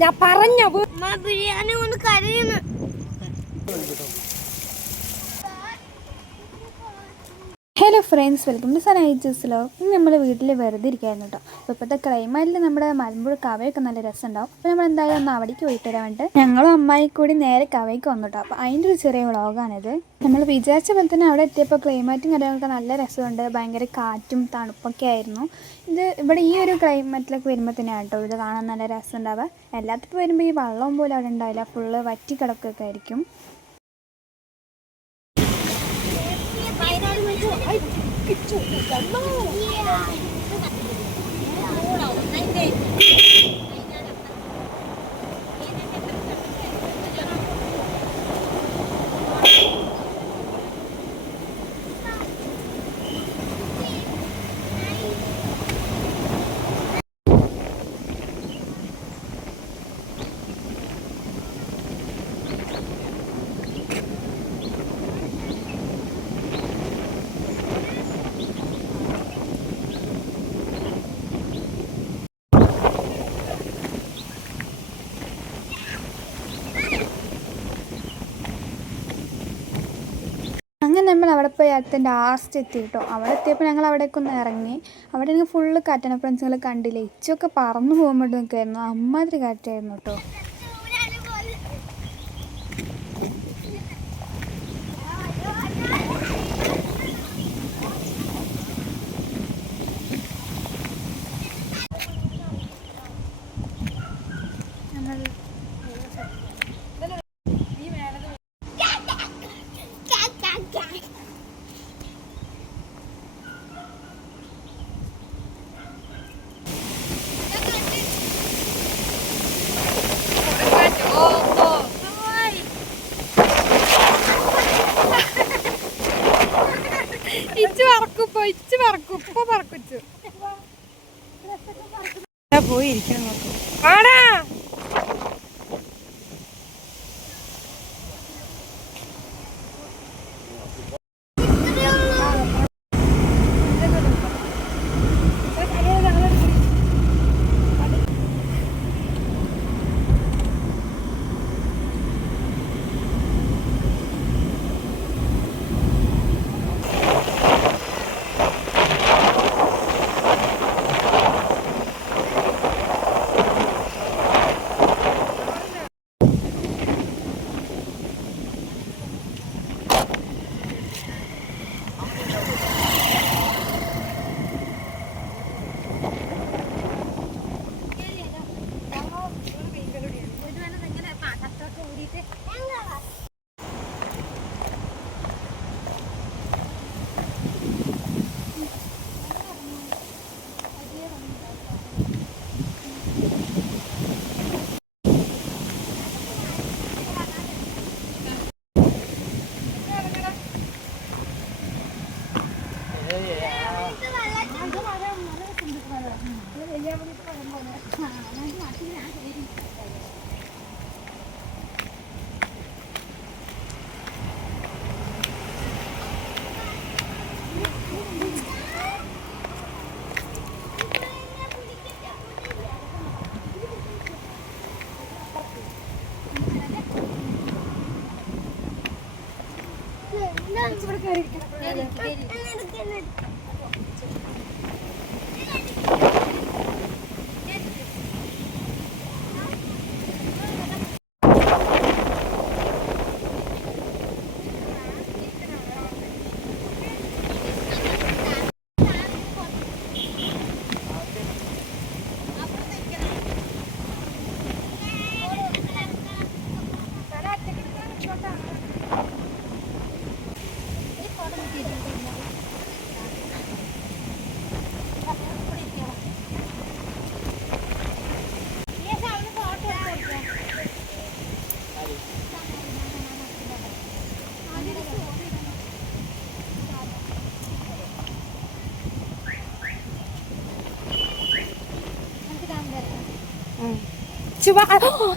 ഞാൻ പറഞ്ഞ ബിരിയാണി കൊണ്ട് കരയുന്നു. ഹലോ ഫ്രണ്ട്സ്, വെൽക്കം ടു സനൈജസ് ലോ. ഇന്ന് നമ്മൾ വീട്ടിൽ വെറുതെ ഇരിക്കുകയായിരുന്നു കേട്ടോ. അപ്പോൾ ഇപ്പോഴത്തെ ക്ലൈമറ്റിൽ നമ്മുടെ മലമ്പുഴ കവയൊക്കെ നല്ല രസമുണ്ടാവും. അപ്പോൾ നമ്മൾ എന്തായാലും ഒന്ന് അവിടേക്ക് പോയിട്ട് വരാൻ വേണ്ടിയിട്ട് ഞങ്ങളും അമ്മായി കൂടി നേരെ കവയ്ക്ക് വന്നു കേട്ടോ. അപ്പോൾ അതിൻ്റെ ഒരു ചെറിയ വ്ളോഗാണിത്. നമ്മൾ വിചാരിച്ച പോലെ തന്നെ അവിടെ എത്തിയപ്പോൾ ക്ലൈമറ്റും കാര്യങ്ങളൊക്കെ നല്ല രസമുണ്ട്. ഭയങ്കര കാറ്റും തണുപ്പൊക്കെ ആയിരുന്നു. ഇത് ഇവിടെ ഈ ഒരു ക്ലൈമറ്റിലൊക്കെ വരുമ്പോൾ തന്നെയാണ് കേട്ടോ ഇത് കാണാൻ നല്ല രസം ഉണ്ടാവുക. എല്ലാത്തിപ്പോൾ വരുമ്പോൾ ഈ വെള്ളം പോലും അവിടെ ഉണ്ടാവില്ല, ഫുള്ള് വറ്റി കിടക്കൊക്കെ ആയിരിക്കും. അങ്ങനെ നമ്മൾ അവിടെ പോയി അടുത്ത ലാസ്റ്റ് എത്തി കേട്ടോ. അവിടെ എത്തിയപ്പോൾ ഞങ്ങൾ അവിടേക്ക് ഒന്ന് ഇറങ്ങി. അവിടെ എനിക്ക് ഫുള്ള് കാറ്റാണ്. ഫ്രണ്ട്സുകൾ കണ്ടില്ലേ, ഇച്ചൊക്കെ പറന്നു പോകുമ്പോൾ നിൽക്കുമായിരുന്നു. അമ്മാതിരി കാറ്റായിരുന്നു കേട്ടോ. പോയിരിക്കണം നോക്കും ആടാ.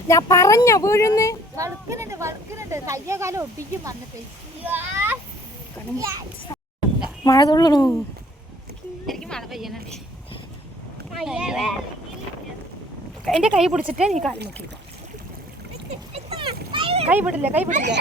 ഞാൻ പറഞ്ഞ വീഴുന്ന് മഴ തുള്ളണു. എനിക്ക് മഴ പെയ്യണേ. എന്റെ കൈ പിടിച്ചിട്ട് നീ കാല് നോക്കി. കൈ വിടില്ല, കൈ വിടില്ല.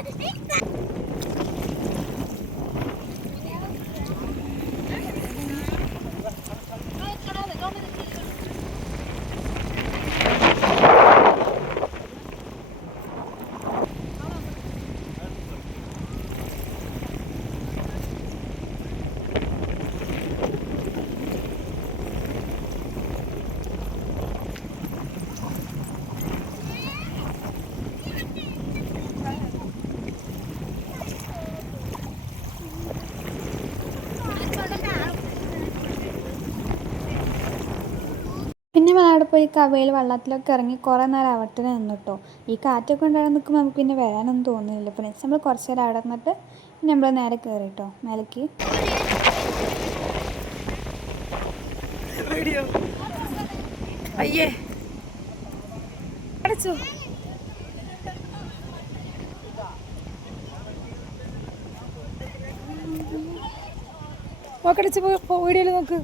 പിന്നെ നമ്മൾ അവിടെ പോയി കവയിൽ വെള്ളത്തിലൊക്കെ ഇറങ്ങി കുറേ നേരം അവിടെ തന്നെ നിന്നിട്ടോ. ഈ കാറ്റൊക്കെ ഉണ്ടാകാൻ നിൽക്കുമ്പോൾ നമുക്ക് പിന്നെ വരാനൊന്നും തോന്നുന്നില്ല. പിന്നെ നമ്മൾ കുറച്ച് നേരം അവിടെ നിന്നിട്ട് പിന്നെ നമ്മൾ നേരെ കയറിട്ടോ മേലേക്ക്. അയ്യേ അടച്ചോ. നോക്കടച്ച് വീഡിയോയിൽ നോക്ക്.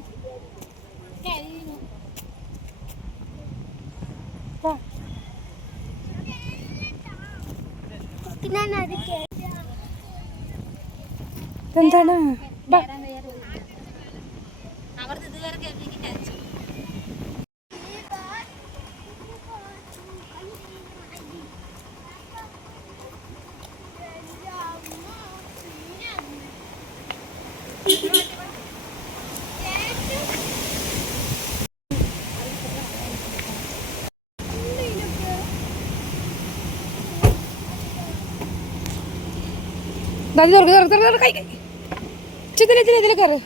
എന്താണ് കൈ ഇതിലെ കയറ്.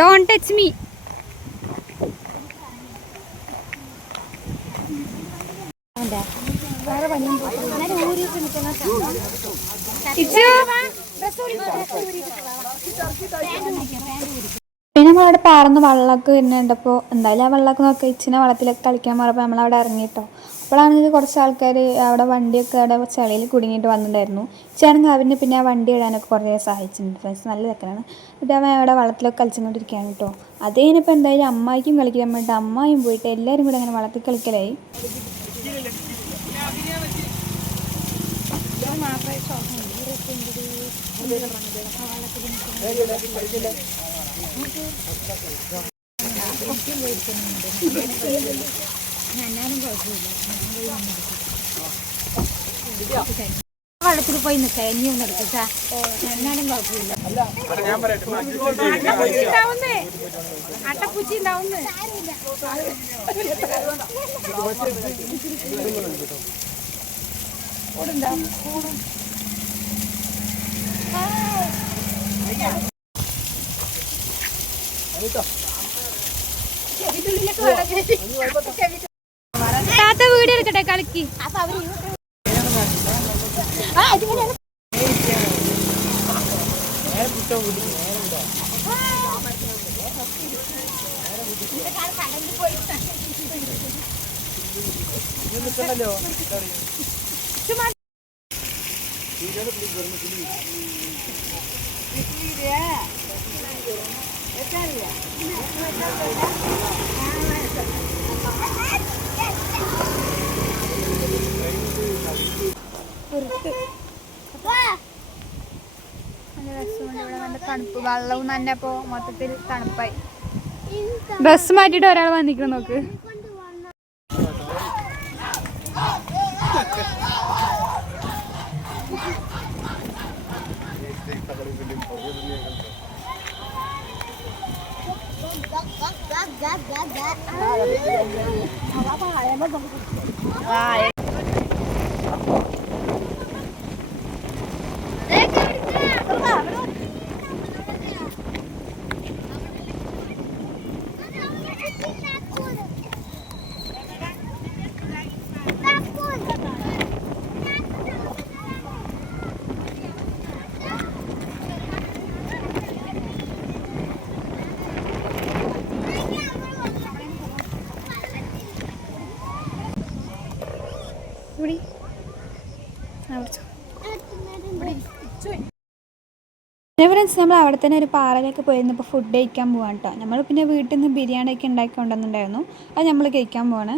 Don't touch me. പിന്നെ നമ്മളവിടെ പാർന്ന് വെള്ളമൊക്കെ വരുന്നുണ്ടപ്പോൾ എന്തായാലും ആ വെള്ളമൊക്കെ നോക്കി ഇച്ചിനെ വെള്ളത്തിലൊക്കെ കളിക്കാൻ മാറിയപ്പോൾ നമ്മളവിടെ ഇറങ്ങിയിട്ടോ. അപ്പോഴാണെങ്കിൽ കുറച്ച് ആൾക്കാർ അവിടെ വണ്ടിയൊക്കെ അവിടെ ചളിയിൽ കുടുങ്ങിയിട്ട് വന്നിട്ടുണ്ടായിരുന്നു. ചേണെങ്കിൽ അവരിന് പിന്നെ ആ വണ്ടി ഇടാനൊക്കെ കുറേ സഹായിച്ചിട്ടുണ്ട്. ഫ്രണ്ട്സ് നല്ല തെക്കനാണ്. എന്നിട്ട് അവൻ അവിടെ വെള്ളത്തിലൊക്കെ കളിച്ചുകൊണ്ടിരിക്കുകയാണ് കേട്ടോ. അത് കഴിഞ്ഞപ്പോൾ എന്തായാലും അമ്മായിക്കും കളിക്കാൻ വേണ്ടിയിട്ട് അമ്മായും പോയിട്ട് എല്ലാവരും കൂടെ അങ്ങനെ വെള്ളത്തിൽ കളിക്കലായി. വെള്ളത്തിൽ പോയി നിൽക്കാം. ഇനി ഒന്നും എടുക്കാ എന്നാലും കുഴപ്പമില്ല. അട്ടപ്പൂച്ചി ഉണ്ടാവുന്നേ. താത്ത വീഡിയോ എടുക്കട്ടെ കളിക്ക്. തണുപ്പ് വെള്ളവും നന്നപ്പോ മൊത്തത്തിൽ തണുപ്പായി. ഡ്രസ് മാറ്റിട്ട് ഒരാൾ വന്നിക്കണം നോക്ക്. ഫ്രണ്ട്സ് നമ്മൾ അവിടെ തന്നെ ഒരു പാറയിലൊക്കെ പോയിരുന്നു. ഇപ്പോൾ ഫുഡ് കഴിക്കാൻ പോവാണ് കേട്ടോ. നമ്മൾ പിന്നെ വീട്ടിൽ നിന്ന് ബിരിയാണിയൊക്കെ ഉണ്ടാക്കി കൊണ്ടുവന്നിട്ടുണ്ടായിരുന്നു. അത് നമ്മൾ കഴിക്കാൻ പോവാണ്.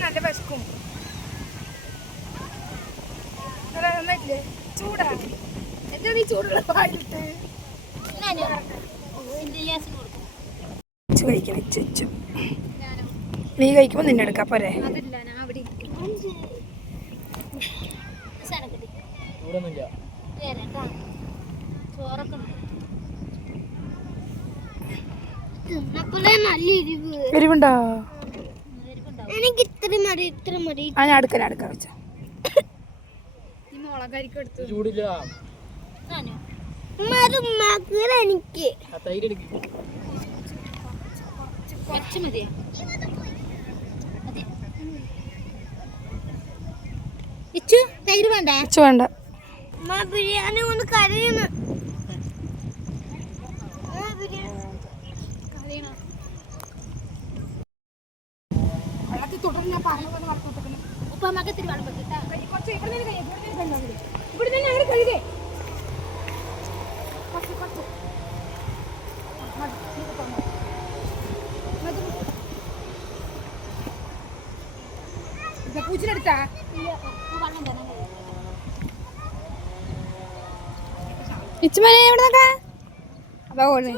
നല്ല വിശക്കും. ചൂടാ എന്താ നീ ചൂടുള്ള പാലിട്ട് കഴിക്കണം. നീ കഴിക്കുമ്പോ നിന്നെ എടുക്കാം പോരെ. എരിവുണ്ടോ? എനിക്ക് ഇത്ര മതി. ആ ഞാൻ അടുക്കാൻ വെച്ച എനിക്ക് തൈര് വേണ്ട വേണ്ട. ബിരിയാണി കൊണ്ട് കരയുന്നു. ഉപ്പമ്മക്ക് ഇത്തിരി വെള്ളം വെക്കിട്ടാ. പൂച്ചിനെടുത്താ ഇച്ചുമനെ എവിടെ നോക്കാ അതാ ഓടുന്നേ.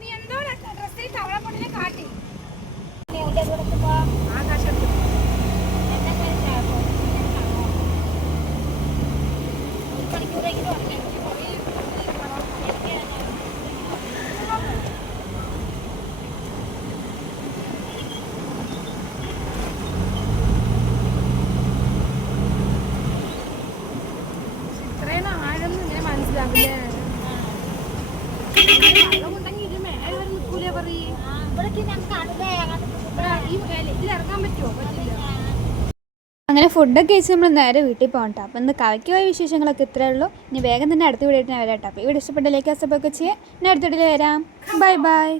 നീ എന്തോ ഡ്രസ്സിൽ തവള പൊണ്ണിനെ കാട്ടി ആകാശം ഇത്രയും ആഴൊന്നും ഇങ്ങനെ മനസ്സിലാവില്ലേ. വെള്ളമുണ്ടെങ്കിൽ ഇത് മേലെ വരെ നിൽക്കൂലേ പറയേ. ഇതിലിറങ്ങാൻ പറ്റുമോ? പറ്റില്ല. അങ്ങനെ ഫുഡൊക്കെ കഴിച്ച് നമ്മൾ നേരെ വീട്ടിൽ പോകണ്ട. അപ്പോൾ ഇന്ന് കവയ്ക്ക് പോയ വിശേഷങ്ങളൊക്കെ ഇത്രയേ ഉള്ളൂ. ഇനി വേഗം തന്നെ അടുത്ത വീഡിയോ ഞാൻ വരാം കേട്ടോ. അപ്പോൾ ഇവിടെ ഇഷ്ടപ്പെട്ട ലൈക്ക് സബ്സ്ക്രൈബ് ഒക്കെ ചെയ്യാം. ഞാൻ അടുത്ത വീഡിയോയിൽ വരാം. Bye bye.